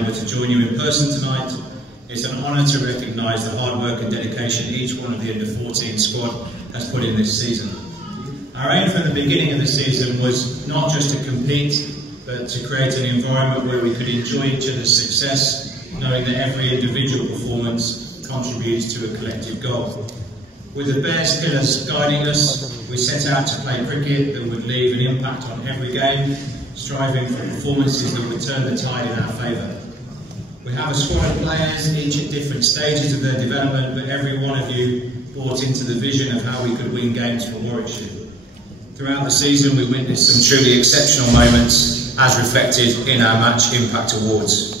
able to join you in person tonight. It's an honour to recognise the hard work and dedication each one of the under-14 squad has put in this season. Our aim from the beginning of the season was not just to compete, but to create an environment where we could enjoy each other's success, knowing that every individual performance contributes to a collective goal. With the Bears pillars guiding us, we set out to play cricket that would leave an impact on every game, striving for performances that would turn the tide in our favour. We have a squad of players, each at different stages of their development, but every one of you bought into the vision of how we could win games for Warwickshire. Throughout the season, we witnessed some truly exceptional moments, as reflected in our Match Impact Awards.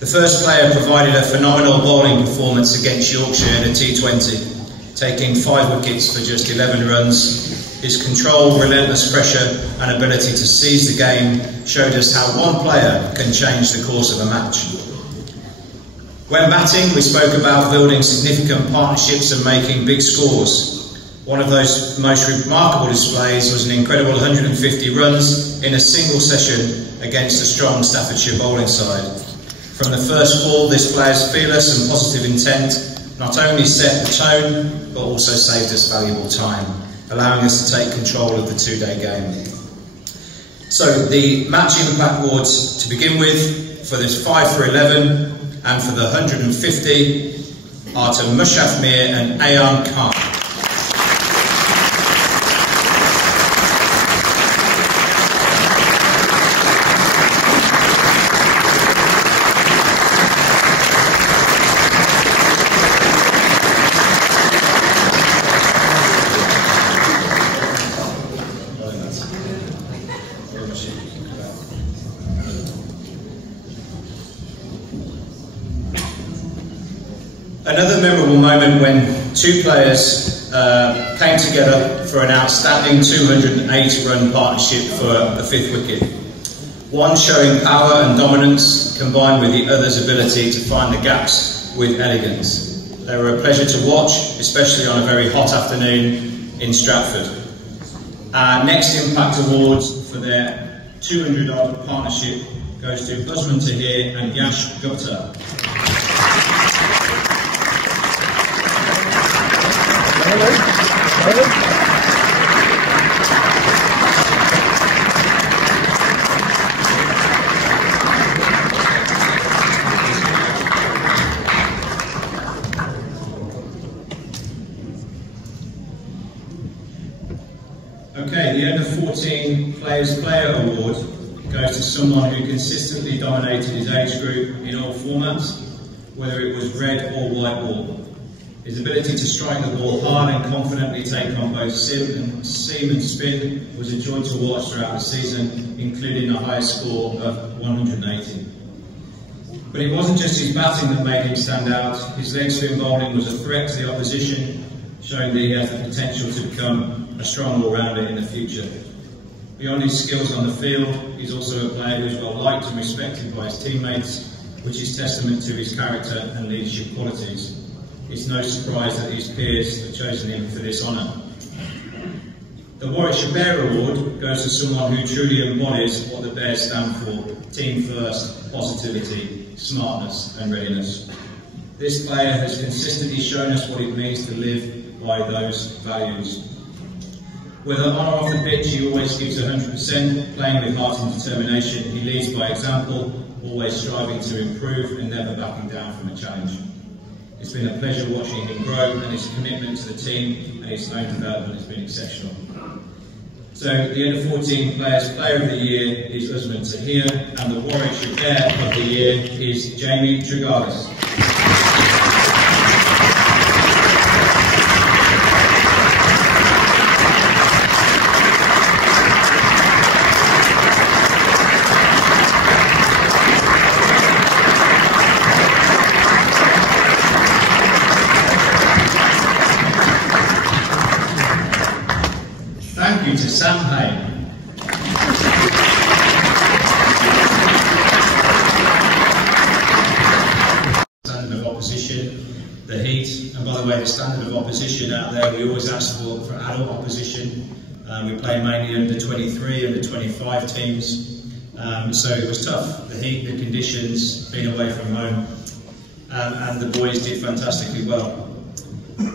The first player provided a phenomenal bowling performance against Yorkshire in a T20, taking 5 wickets for just 11 runs. His control, relentless pressure and ability to seize the game showed us how one player can change the course of a match. When batting, we spoke about building significant partnerships and making big scores. One of those most remarkable displays was an incredible 150 runs in a single session against a strong Staffordshire bowling side. From the first ball, this player's fearless and positive intent not only set the tone, but also saved us valuable time, allowing us to take control of the 2-day game. So the Match Impact Awards to begin with, for this 5 for 11 and for the 150 are to Mushraf Mir and Ayan Khan. Another memorable moment when 2 players came together for an outstanding 208-run partnership for a 5th wicket. One showing power and dominance combined with the other's ability to find the gaps with elegance. They were a pleasure to watch, especially on a very hot afternoon in Stratford. Our next Impact Awards for their 200-odd partnership goes to Usman Tahir and Yash Gupta. Okay, the Under-14 Players Player Award goes to someone who consistently dominated his age group in all formats, whether it was red or white ball. His ability to strike the ball hard and confidently take on both seam and spin was a joy to watch throughout the season, including the highest score of 180. But it wasn't just his batting that made him stand out. His leg spin bowling was a threat to the opposition, showing that he has the potential to become a strong all-rounder in the future. Beyond his skills on the field, he's also a player who's well liked and respected by his teammates, which is testament to his character and leadership qualities. It's no surprise that his peers have chosen him for this honour. The Warwickshire Bear Award goes to someone who truly embodies what the Bears stand for: team first, positivity, smartness and readiness. This player has consistently shown us what it means to live by those values. Whether on or off the pitch, he always gives 100%, playing with heart and determination. He leads by example, always striving to improve and never backing down from a challenge. It's been a pleasure watching him grow, and his commitment to the team and his own development has been exceptional. So the Under-14 Players Player of the Year is Usman Tahir, and the Warwickshire Bear of the Year is Jamie Tregalis. Thank you to Sam Hay. Standard of opposition, the heat, and by the way, the standard of opposition out there, we always ask for adult opposition. We play mainly under 23, under 25 teams. So it was tough. The heat, the conditions, being away from home, and the boys did fantastically well.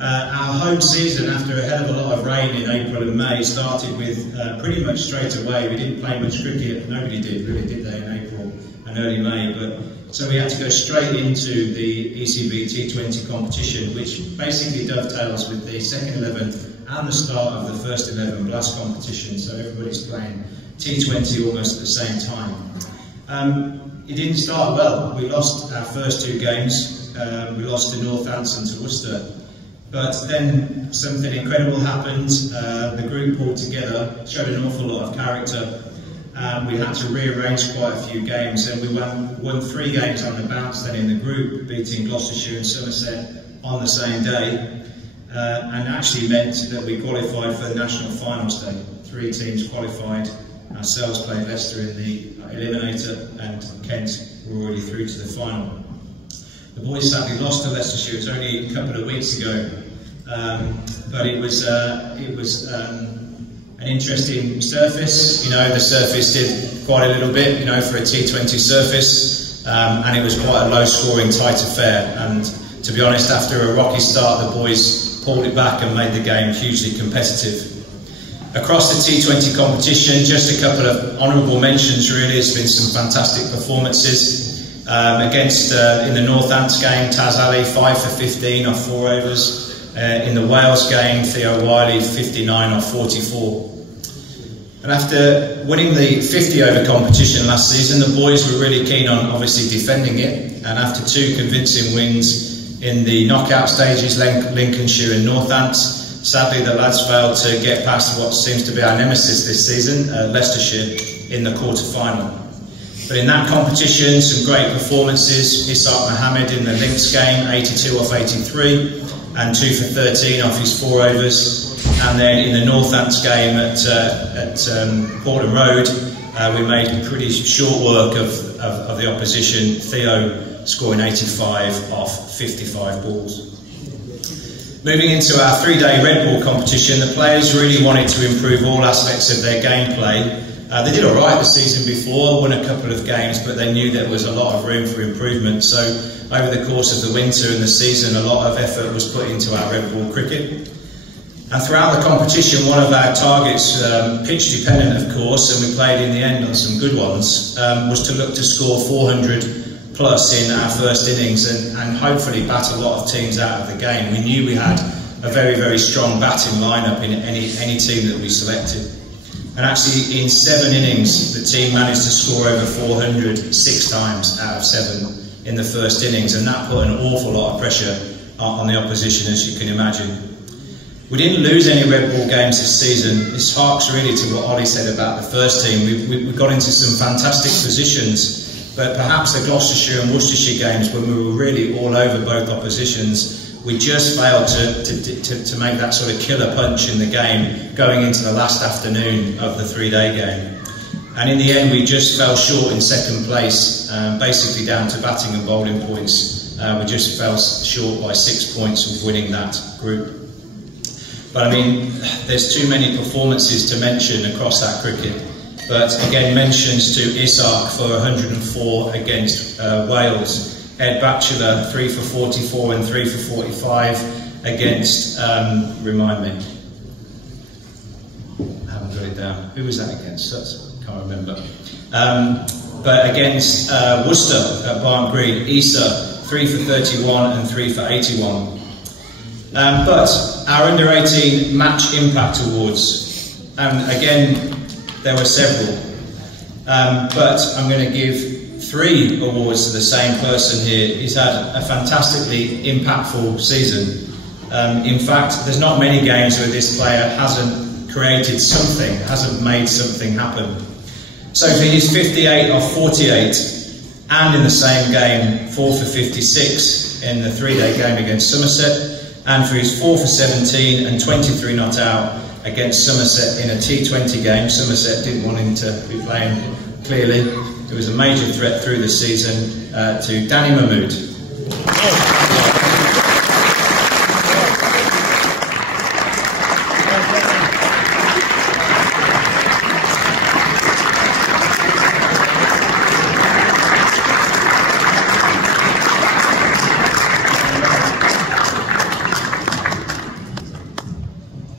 Our home season, after a hell of a lot of rain in April and May, started with pretty much straight away. We didn't play much cricket. Nobody really did they, in April and early May. So we had to go straight into the ECB T20 competition, which basically dovetails with the second 11 and the start of the first 11 Blast competition. So everybody's playing T20 almost at the same time. It didn't start well. We lost our first 2 games. We lost to Northampton to Worcester. But then something incredible happened. The group pulled together, showed an awful lot of character. We had to rearrange quite a few games, and we won 3 games on the bounce then in the group, beating Gloucestershire and Somerset on the same day, and actually meant that we qualified for the national finals day. 3 teams qualified. Ourselves played Leicester in the eliminator, and Kent were already through to the final. The boys sadly lost to Leicestershire. It was only a couple of weeks ago, but it was an interesting surface. You know, the surface did quite a little bit, you know, for a T20 surface, and it was quite a low-scoring, tight affair. And to be honest, after a rocky start, the boys pulled it back and made the game hugely competitive. Across the T20 competition, just a couple of honourable mentions really. It's been some fantastic performances. Against in the Northampton game, Taz Ali 5 for 15 off 4 overs. In the Wales game, Theo Wiley 59 off 44. And after winning the 50-over competition last season, the boys were really keen on obviously defending it. And after 2 convincing wins in the knockout stages, Lincolnshire and Northampton, sadly the lads failed to get past what seems to be our nemesis this season, Leicestershire, in the quarter-final. But in that competition, some great performances. Ishaq Mohammed in the Lynx game, 82 off 83, and 2 for 13 off his 4 overs. And then in the Northampton game at Portland Road, we made pretty short work of the opposition. Theo scoring 85 off 55 balls. Moving into our 3-day Red Bull competition, the players really wanted to improve all aspects of their gameplay. They did all right the season before, won a couple of games, but they knew there was a lot of room for improvement. So over the course of the winter and the season, a lot of effort was put into our Red Bull cricket. And throughout the competition, one of our targets, pitch dependent of course, and we played in the end on some good ones, was to look to score 400 plus in our first innings and hopefully bat a lot of teams out of the game. We knew we had a very, very strong batting lineup in any team that we selected. And actually, in 7 innings, the team managed to score over 400 6 times out of 7 in the first innings, and that put an awful lot of pressure on the opposition, as you can imagine. We didn't lose any Red Bull games this season. This harks really to what Ollie said about the first team. We got into some fantastic positions, but perhaps the Gloucestershire and Worcestershire games, when we were really all over both oppositions, we just failed to make that sort of killer punch in the game going into the last afternoon of the 3-day game. And in the end, we just fell short in second place, basically down to batting and bowling points. We just fell short by 6 points of winning that group. But I mean, there's too many performances to mention across that cricket. But again, mentions to Ishaq for 104 against Wales. Ed Batchelor, 3 for 44 and 3 for 45 against, remind me, I haven't got it down. Who was that against? I can't remember. But against Worcester at Barnt Green, Issa, 3 for 31 and 3 for 81. But our under-18 match impact awards, again, there were several, but I'm going to give 3 awards to the same person here. He's had a fantastically impactful season. In fact, there's not many games where this player hasn't created something, hasn't made something happen. So for his 58 off 48, and in the same game, 4 for 56 in the 3-day game against Somerset, and for his 4 for 17 and 23 not out against Somerset in a T20 game. Somerset didn't want him to be playing, clearly. It was a major threat through the season to Danny Mahmood.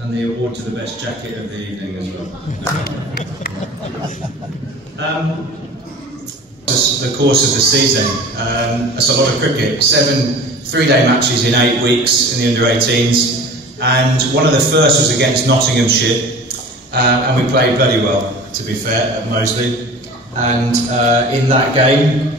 and the award to the best jacket of the evening as well. The course of the season, that's a lot of cricket. 7 3-day matches in 8 weeks in the under-18s, and one of the first was against Nottinghamshire, and we played bloody well, to be fair, at Moseley. And in that game,